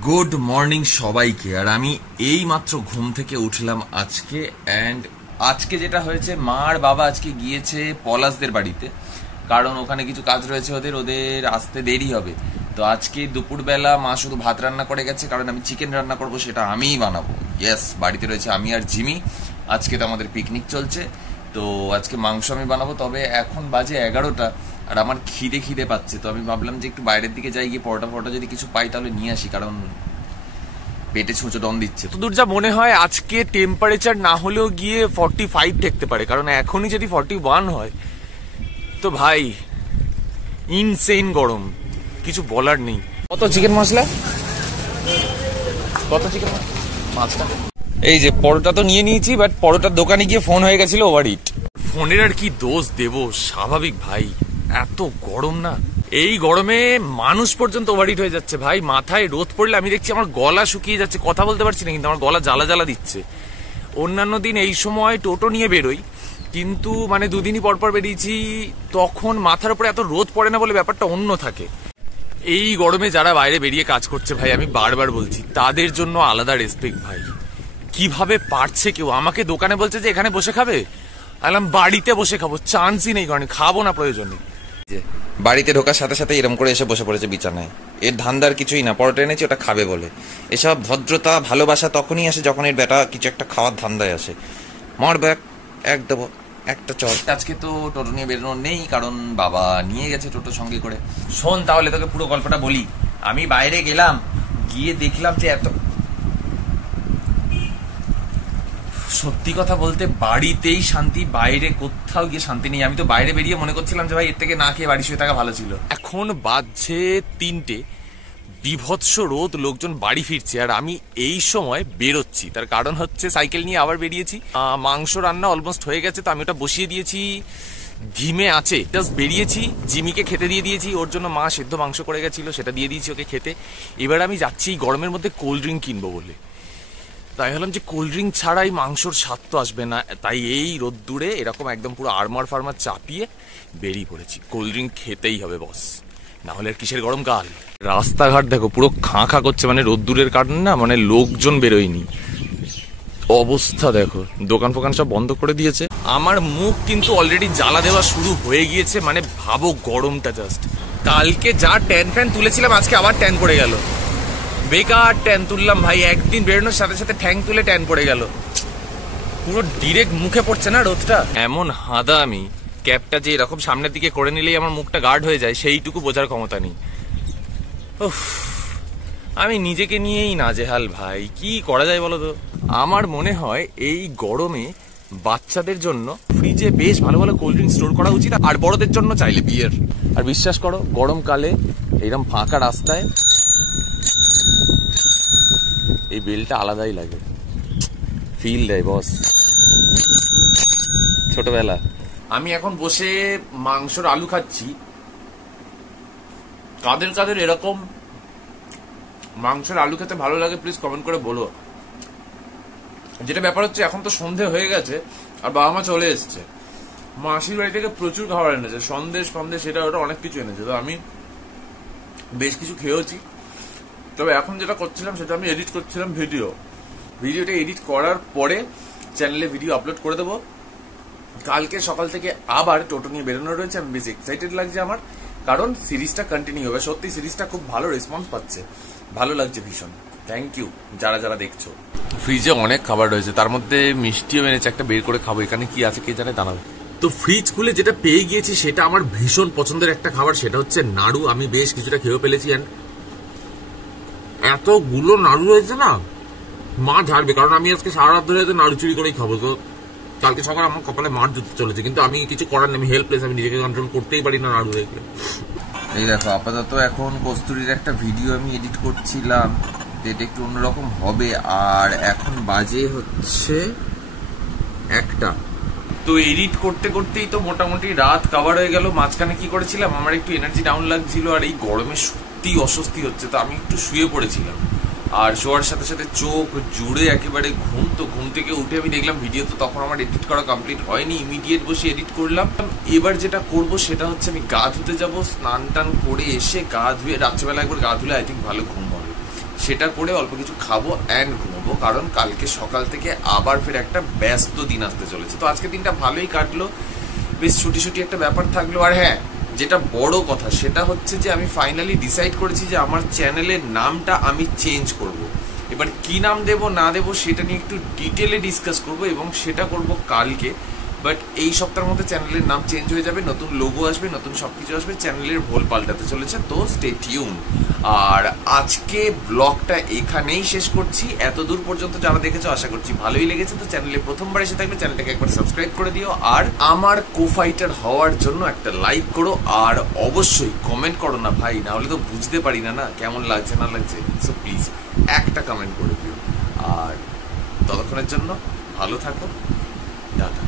Good morning সবাইকে। আর আমি এই মাত্র ঘুম থেকে উঠলাম আজকে। অ্যান্ড আজকে যেটা হয়েছে, মা আর বাবা আজকে গিয়েছে পলাশদের বাড়িতে, কারণ ওখানে কিছু কাজ রয়েছে, ওদের আসতে দেরি হবে। তো আজকে দুপুরবেলা মা শুধু ভাত রান্না করে গেছে, কারণ আমি চিকেন রান্না করব, সেটা আমিই বানাবো। ইয়েস, বাড়িতে রয়েছে আমি আর জিমি। আজকে তো আমাদের পিকনিক চলছে, তো আজকে মাংস আমি বানাবো। তবে এখন বাজে 11টা, আর আমার খিদে পাচ্ছে। তো আমি ভাবলাম যে একটু বাইরের দিকে যাই, গিয়ে পরোটা যদি কিছু পাই তাহলে নিয়ে আসি, কারণ পেটে ছুঁচো ডন দিচ্ছে। তো দূর যা মনে হয় আজকে টেম্পারেচার না হলেও গিয়ে 45 ঠেকতে পারে, কারণ এখনই যদি 41 হয় তো ভাই ইনসেইন গরম, কিছু বলার নেই। কত চিকেন মশলা, কত চিকেন মশলা? এই যে পরোটা তো নিয়ে নিয়েছি, বাট পরোটার দোকানে গিয়ে ফোন হয়ে গেছিল ওভারহিট। ফোনের আর কি দোষ দেব, স্বাভাবিক ভাই, এত গরম না। এই গরমে মানুষ পর্যন্ত ওভারহিট হয়ে যাচ্ছে ভাই। মাথায় রোদ পড়লে আমি দেখছি আমার গলা শুকিয়ে যাচ্ছে, কথা বলতে পারছি না, কিন্তু আমার গলা জ্বালা জ্বালা দিচ্ছে। অন্যান্য দিন এই সময় টোটো নিয়ে বেরোই, কিন্তু মানে দুদিনই পরপর বেরিয়েছি, তখন মাথার উপরে এত রোদ পড়ে না বলে ব্যাপারটা অন্য থাকে। এই গরমে যারা বাইরে বেরিয়ে কাজ করছে ভাই, আমি বারবার বলছি, তাদের জন্য আলাদা রেসপেক্ট ভাই। কিভাবে পারছে কেউ? আমাকে দোকানে বলছে যে এখানে বসে খাবে, আলাম বাড়িতে বসে খাবো, চান্সই নেই, কারণ খাবো না প্রয়োজনে। বাড়িতে ঢোকার সাথে সাথে এরম করে এসে বসে পড়েছে বিছানায়। এর ধান্দার কিছুই না, পরোটা এনেছি ওটা খাবে বলে। এসব ভদ্রতা ভালোবাসা তখনই আসে যখন এর বেটা কিছু একটা খাওয়ার ধান্দায় আসে। মর ব্যাগ এক দেবো, একটা চল। আজকে তো টোটো নিয়ে বেরোনো নেই, কারণ বাবা নিয়ে গেছে টোটো সঙ্গে করে। শোন তাহলে তোকে পুরো গল্পটা বলি। আমি বাইরে গেলাম, গিয়ে দেখলাম যে এত, সত্যি কথা বলতে বাড়িতেই শান্তি, বাইরে কোথাও গিয়ে শান্তি নেই। আমি তো বাইরে বেরিয়ে মনে করছিলাম যে ভাই এর থেকে না খেয়ে বাড়ি শুয়ে থাকা ভালো ছিল। এখন বাজছে 3টে, বিভৎস রোদ, লোকজন বাড়ি ফিরছে, আর আমি এই সময় বেরোচ্ছি। তার কারণ হচ্ছে সাইকেল নিয়ে আবার বেরিয়েছি। মাংস রান্না অলমোস্ট হয়ে গেছে, তো আমি ওটা বসিয়ে দিয়েছি, ধিমে আছে। জাস্ট বেরিয়েছি, জিমিকে খেতে দিয়ে দিয়েছি, ওর জন্য মা সেদ্ধ মাংস করে গেছিল, সেটা দিয়ে দিয়েছি ওকে খেতে। এবার আমি যাচ্ছি গরমের মধ্যে কোল্ড ড্রিঙ্ক কিনবো বলে। তাই হলাম যে কোল্ড ড্রিঙ্ক ছাড়াই মাংসর স্বাদ তো আসবে না, তাই এই রোদ্দুরে এরকম একদম পুরো আর্মার ফার্মার চাপিয়ে বেরিয়ে পড়েছি। কোল্ড ড্রিঙ্ক খেতেই হবে বস, না হলে আর কিসের গরমকাল। রাস্তাঘাট দেখো পুরো খাঁ খাঁ করছে, মানে রোদ্দুরের কারণে না, মানে লোকজন বেরোয়নি, অবস্থা দেখো। দোকান ফোকান সব বন্ধ করে দিয়েছে। আমার মুখ কিন্তু অলরেডি জ্বালা দেওয়া শুরু হয়ে গিয়েছে, মানে ভাবো গরমটা জাস্ট। কালকে যা ট্যান ফ্যান তুলেছিলাম, আজকে আবার ট্যান পড়ে গেল। বেকার ট্যান তুললাম ভাই, একদিন বেরোনোর সাথে সাথে ঠ্যাং তুলে ট্যান পড়ে গেল। পুরো ডিরেক্ট মুখে পড়ছে না রোদটা। এমন হাদা আমি, ক্যাপটা যে এরকম সামনের দিকে করে নিলেই আমার মুখটা গার্ড হয়ে যায়, সেইটুকু বোঝার ক্ষমতা নেই। আমি নিজেকে নিয়েই নাজেহাল ভাই, কি করা যায় বলো তো। আমার মনে হয় এই গরমে বাচ্চাদের জন্য ফ্রিজে বেশ ভালো ভালো কোল্ড ড্রিঙ্ক স্টোর করা উচিত, আর বড়দের জন্য চাইলে বিয়ার। আর বিশ্বাস করো, গরমকালে এইরকম ফাঁকা রাস্তায় এই বেলটা আলাদাই লাগে, ফিল দেয় বস, ছোটবেলা। আমি এখন বসে মাংসর আলু খাচ্ছি। কাদের কাদের এরকম মাংসের আলু খেতে ভালো লাগে প্লিজ কমেন্ট করে বলো। যেটা ব্যাপার হচ্ছে, এখন তো সন্ধে হয়ে গেছে আর বাবা মা চলে এসছে। মাসির বাড়ি থেকে প্রচুর খাবার এনেছে, সন্দেশ এটা ওটা অনেক কিছু এনেছে। তো আমি বেশ কিছু খেয়েছি। তবে এখন যেটা করছিলাম সেটা আমি এডিট করছিলাম ভিডিওটা এডিট করার পরে চ্যানেলে ভিডিও আপলোড করে দেবো। কালকে সকাল থেকে আবার টোটো নিয়ে বেরোনো রয়েছে, আমি বেশ এক্সাইটেড লাগছে আমার, কারণ সিরিজটা কন্টিনিউ হবে। সত্যি সিরিজটা খুব ভালো রেসপন্স পাচ্ছে, ভালো লাগছে ভীষণ। থ্যাংক ইউ যারা দেখছো। ফ্রিজে অনেক খাবার রয়েছে, তার মধ্যে মিষ্টিও এনেছে, একটা বের করে খাবো। এখানে কি আছে কে জানে, দাঁড়াবো। তো ফ্রিজ খুলে যেটা পেয়ে গিয়েছি সেটা আমার ভীষণ পছন্দের একটা খাবার, সেটা হচ্ছে নাড়ু। আমি বেশ কিছুটা খেয়েও ফেলেছি, এতগুলো নাড়ু রয়েছে না, মা ঝাড়বে, কারণ আমি আজকে সারা রাত ধরে নাড়ু চুরি করেই খাবো। তো কালকে সকালে আমার কপালে মার জুতে চলেছে, কিন্তু আমি কিছু করার নেই, আমি হেল্পলেস, আমি নিজেকে কন্ট্রোল করতেই পারি না নাড়ু দেখলে। এই দেখো, আপাতত এখন কস্তুরীর একটা ভিডিও আমি এডিট করছিলাম, এটা একটু অন্যরকম হবে। আর এখন বাজে হচ্ছে 1টা। তো এডিট করতে করতেই তো মোটামুটি রাত কভার হয়ে গেল। মাঝখানে কি করেছিলাম, আমার একটু এনার্জি ডাউন লাগছিল, আর এই গরমে সত্যি অস্বস্তি হচ্ছে, তো আমি একটু শুয়ে পড়েছিলাম। আর শোয়ার সাথে সাথে চোখ জুড়ে একেবারে ঘুম। তো ঘুম থেকে উঠে আমি দেখলাম ভিডিও তো তখন আমার এডিট করা কমপ্লিট হয়নি, ইমিডিয়েট বসে এডিট করলাম। এবার যেটা করব সেটা হচ্ছে আমি গা ধুতে যাবো, স্নান টান করে এসে গা ধুয়ে, রাত্রেবেলা একবার গা ধুলে আই থিঙ্ক ভালো ঘুম হবে। সেটা করে অল্প কিছু খাবো অ্যান্ড ঘুমবো, কারণ কালকে সকাল থেকে আবার ফের একটা ব্যস্ত দিন আসতে চলেছে। তো আজকে দিনটা ভালোই কাটলো, বেশ ছুটি ছুটি একটা ব্যাপার থাকলো। আর হ্যাঁ, যেটা বড় কথা সেটা হচ্ছে যে আমি ফাইনালি ডিসাইড করেছি যে আমার চ্যানেলের নামটা আমি চেঞ্জ করব। এবার কি নাম দেব না দেব সেটা নিয়ে একটু ডিটেলে ডিসকাস করব, এবং সেটা করব কালকে। বাট এই সপ্তাহের মধ্যে চ্যানেলের নাম চেঞ্জ হয়ে যাবে, নতুন লোগো আসবে, নতুন সব কিছু আসবে, চ্যানেলের ভোল পাল্টাতে চলেছে। তো স্টে টিউন। আর আজকে ব্লগটা এখানেই শেষ করছি। এত দূর পর্যন্ত যারা দেখেছো আশা করছি ভালোই লেগেছে। তো চ্যানেলে প্রথমবার এসে থাকলে চ্যানেলটাকে একবার সাবস্ক্রাইব করে দিও, আর আমার কো ফাইটার হওয়ার জন্য একটা লাইক করো, আর অবশ্যই কমেন্ট করো না ভাই, না হলে তো বুঝতে পারি না না কেমন লাগছে না লাগছে। সো প্লিজ একটা কমেন্ট করে দিও। আর ততক্ষণের জন্য ভালো থাকো, টাটা।